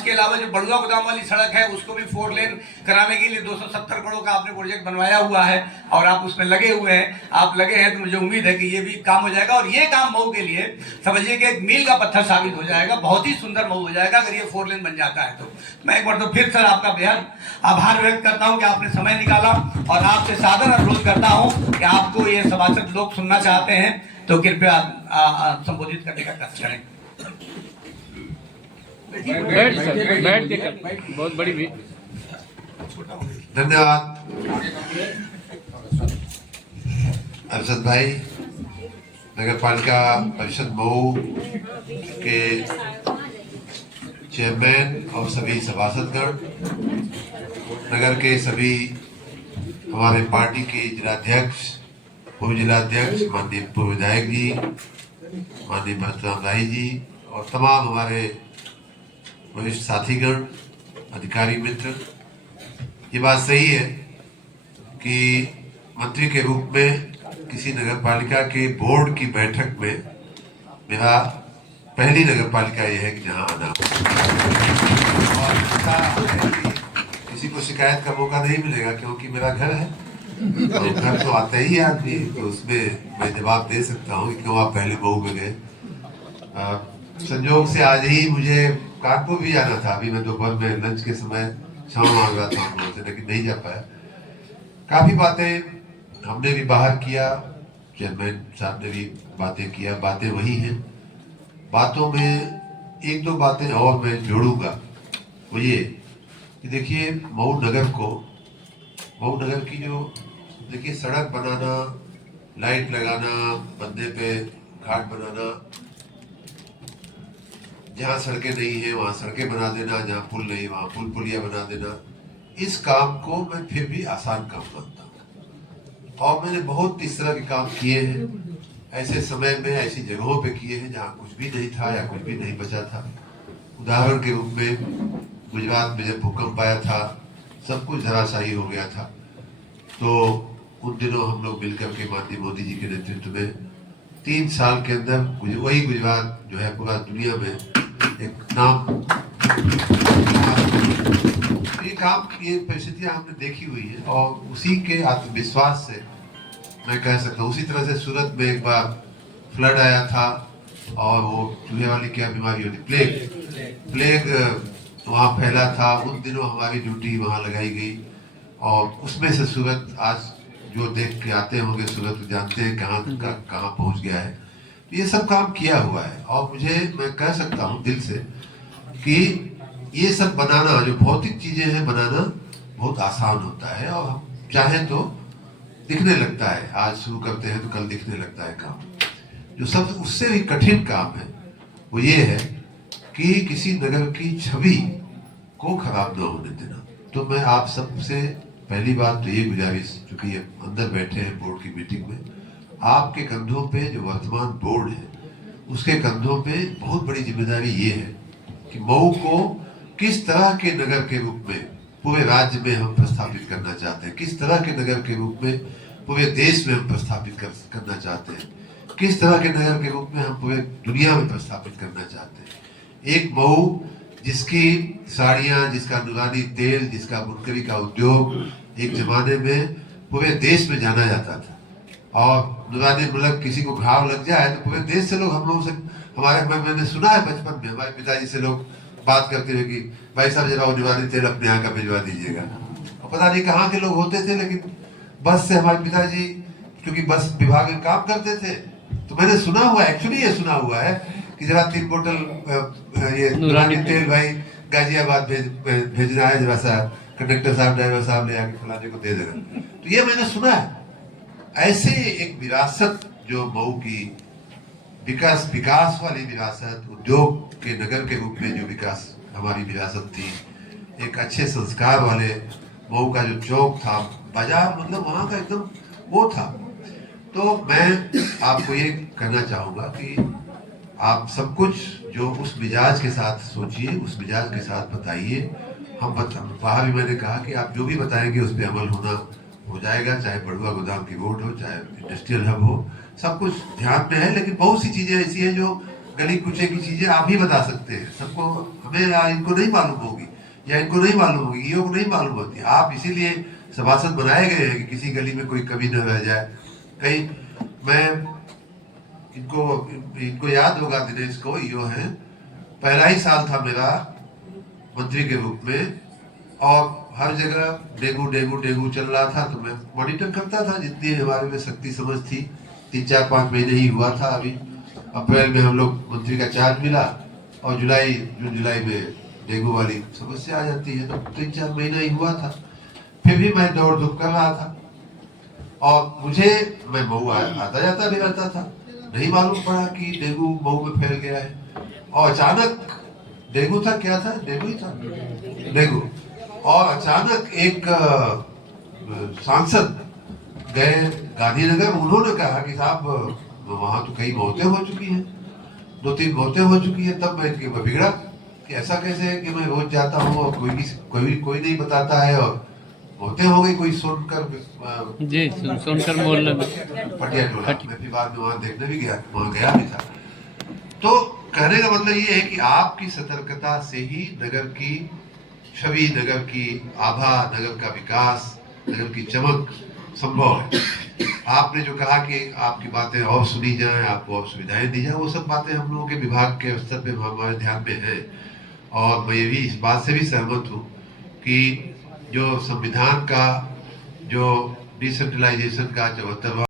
इसके अलावा जो बड़ुआ गोदाम वाली सड़क है उसको भी 4 लेन कराने के लिए 270 करोड़ का आपने प्रोजेक्ट बनवाया हुआ है और आप उसमें लगे हुए हैं। आप लगे हैं तो मुझे उम्मीद है कि ये भी काम हो जाएगा और ये काम मऊ के लिए समझिए कि एक मील का पत्थर साबित हो जाएगा। बहुत ही सुंदर मऊ हो जाएगा अगर ये 4 लेन बन जाता है तो। मैं एक बार तो फिर सर आपका बेहद आभार व्यक्त करता हूं कि आपने समय निकाला और आपसे सादर अनुरोध करता हूं कि आपको ये सभासद लोग सुनना चाहते हैं तो कृपया संबोधित करने का कष्ट करें। बैठ के बहुत बड़ी भी। धन्यवाद अरशद भाई। नगर पालिका परिषद मऊ के चेयरमैन और सभी सभासदगण, नगर के सभी हमारे पार्टी के जिलाध्यक्ष, पूर्व जिलाध्यक्ष माननीय पूर्व विधायक जी, माननीय परशुराम राय जी और तमाम हमारे वरिष्ठ साथीगण, अधिकारी मित्र, ये बात सही है कि मंत्री के रूप में किसी नगर पालिका के बोर्ड की बैठक में मेरा पहली नगर पालिका ये है कि जहां आना और ऐसा है कि किसी को शिकायत का मौका नहीं मिलेगा क्योंकि मेरा घर है। तो घर तो आता ही है आदमी, तो उसमें मैं जवाब दे सकता हूँ कि क्यों आप पहले मऊ में गए। संजोग से आज ही मुझे कानपुर भी जाना था। अभी मैं दोपहर में लंच के समय क्षमा मांग रहा था हम लोगों से, लेकिन नहीं जा पाया। काफी बातें हमने भी बाहर किया, चेयरमैन साहब ने भी बातें किया। बातें वही हैं, बातों में एक दो बातें और मैं जोड़ूंगा। वो ये कि देखिए मऊ नगर की जो देखिए सड़क बनाना, लाइट लगाना, बंदे पे घाट बनाना, जहाँ सड़कें नहीं है वहाँ सड़कें बना देना, जहाँ पुल नहीं वहाँ पुल पुलिया बना देना, इस काम को मैं फिर भी आसान काम मानता हूँ। और मैंने बहुत इस तरह के काम किए हैं, ऐसे समय में ऐसी जगहों पे किए हैं जहाँ कुछ भी नहीं था या कुछ भी नहीं बचा था। उदाहरण के रूप में गुजरात में जब भूकंप आया था, सब कुछ धराशायी हो गया था। तो उन दिनों हम लोग मिलकर के माननीय मोदी जी के नेतृत्व में 3 साल के अंदर वही गुजरात जो है पूरा दुनिया में एक नाम, ये परिस्थितियां हमने देखी हुई है और उसी के आत्मविश्वास से मैं कह सकता हूँ। उसी तरह से सूरत में एक बार फ्लड आया था और वो चूहे वाली क्या बीमारी होती, प्लेग वहाँ फैला था। उन दिनों हमारी ड्यूटी वहाँ लगाई गई और उसमें से सूरत आज जो देख के आते होंगे सूरत जानते हैं कहाँ पहुँच गया है। ये सब काम किया हुआ है और मैं कह सकता हूँ दिल से कि ये सब बनाना, जो भौतिक चीजें हैं बनाना बहुत आसान होता है और हम चाहें तो दिखने लगता है। आज शुरू करते हैं तो कल दिखने लगता है काम। जो सब उससे भी कठिन काम है वो ये है कि किसी नगर की छवि को खराब न होने देना। तो मैं आप सबसे पहली बात तो ये गुजारिश, चूंकि अंदर बैठे हैं बोर्ड की मीटिंग में, आपके कंधों पे जो वर्तमान बोर्ड है उसके कंधों पे बहुत बड़ी जिम्मेदारी ये है कि मऊ को किस तरह के नगर के रूप में पूरे राज्य में हम प्रस्थापित करना चाहते हैं, किस तरह के नगर के रूप में पूरे देश में हम प्रस्थापित करना चाहते हैं, किस तरह के नगर के रूप में हम पूरे दुनिया में प्रस्थापित करना चाहते हैं। एक मऊ जिसकी साड़ियाँ, जिसका नुरानी तेल, जिसका बुनकरी का उद्योग एक जमाने में पूरे देश में जाना जाता था और नुरानी मतलब किसी को घाव लग जाए तो पूरे देश से लोग हम लोगों से मैंने सुना है बचपन में हमारे पिताजी से लोग बात करते हुए कि भाई साहब जरा नुरानी तेल अपने यहाँ का भिजवा दीजिएगा। और पता नहीं कहाँ के लोग होते थे, लेकिन बस से हमारे पिताजी क्योंकि बस विभाग में काम करते थे तो मैंने सुना हुआ, एक्चुअली ये सुना हुआ है कि जरा 3 बोतल ये नुरानी तेल भाई गाजियाबाद भेजना है, जरा सा कंडक्टर साहब ड्राइवर साहब ले आके फलाने को दे देना। तो ये मैंने सुना है। ऐसे एक विरासत जो मऊ की विकास वाली विरासत, उद्योग के नगर के रूप में जो विकास हमारी विरासत थी, एक अच्छे संस्कार वाले मऊ का जो चौक था, बाजार मतलब वहाँ का एकदम वो था। तो मैं आपको ये कहना चाहूँगा कि आप सब कुछ जो उस मिजाज के साथ सोचिए, उस मिजाज के साथ बताइए। हम बाहर भी मैंने कहा कि आप जो भी बताएंगे उस पर अमल हो जाएगा, चाहे बड़ुआ गोदाम की रोड हो, चाहे इंडस्ट्रियल हब हो, सब कुछ ध्यान में है। लेकिन बहुत सी चीजें ऐसी हैं जो गली कुचे की चीजें आप ही बता सकते हैं सबको, हमें इनको नहीं मालूम होगी या इनको नहीं मालूम होगी, ईओ को नहीं मालूम होती। आप इसीलिए सभासद बनाए गए हैं कि किसी गली में कोई कमी न रह जाए। कहीं मैं इनको याद होगा, दिनेश को, ईओ है, पहला ही साल था मेरा मंत्री के रूप में, और हर जगह डेंगू डेंगू डेंगू चल रहा था, तो मैं मॉनिटर करता था जितनी हमारे में शक्ति समझ थी। 3-4-5 महीने ही हुआ था। अभी अप्रैल में हम लोग मंत्री का चार्ज मिला और जून जुलाई में डेंगू वाली समस्या आ जाती है, तो 3-4 महीना ही हुआ था। फिर भी मैं दौड़ धूप कर रहा था और मैं मऊ आता जाता भी रहता था, नहीं मालूम पड़ा कि डेंगू मऊ में फैल गया है। और अचानक डेंगू था, क्या था, डेंगू ही था, डेंगू। और अचानक एक सांसद गए गांधीनगर, उन्होंने कहा कि साहब वहां तो कई मौतें हो चुकी हैं, 2-3 मौतें हो चुकी हैं। तब मैं बिगड़ा कि ऐसा कैसे है कि मैं रोज जाता हूँ और कोई नहीं बताता है, और मौतें हो गई। कोई सुनकर जी सुनकर मोहल्ले में पटिया टोला, मैं फिर बाद में वहां देखने भी गया, वहां गया भी था। तो कहने का मतलब ये है कि आपकी सतर्कता से ही नगर की छवि, नगर की आभा, नगर का विकास, नगर की चमक संभव है। आपने जो कहा कि आपकी बातें और सुनी जाएं, आपको और सुविधाएं दी जाए, वो सब बातें हम लोगों के विभाग के स्तर पे हमारे ध्यान में है। और मैं भी इस बात से भी सहमत हूँ कि जो संविधान का जो डिसेंट्रलाइजेशन का 74वां